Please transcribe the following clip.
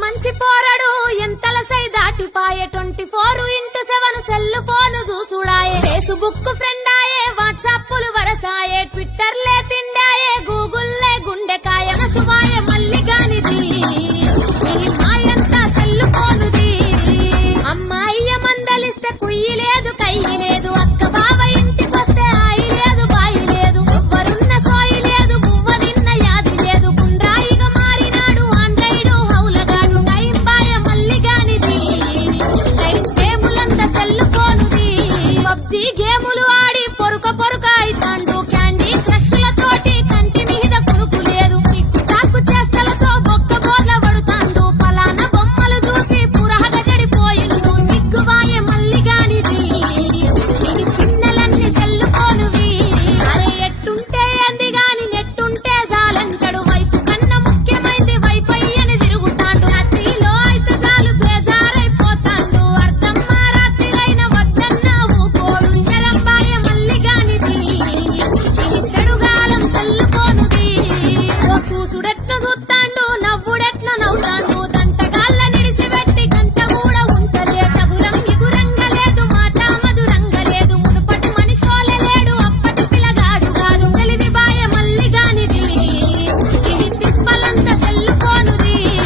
మంచి పోరడు ఎంతల సై దాటిపాయే 24x7 cell phone చూసుడాయే Facebook friend ఆయే వాట్సాప్లు వరసాయే Twitter లే తిండాయే Google లే గుండెకాయ నసువాయే మల్లిగానిది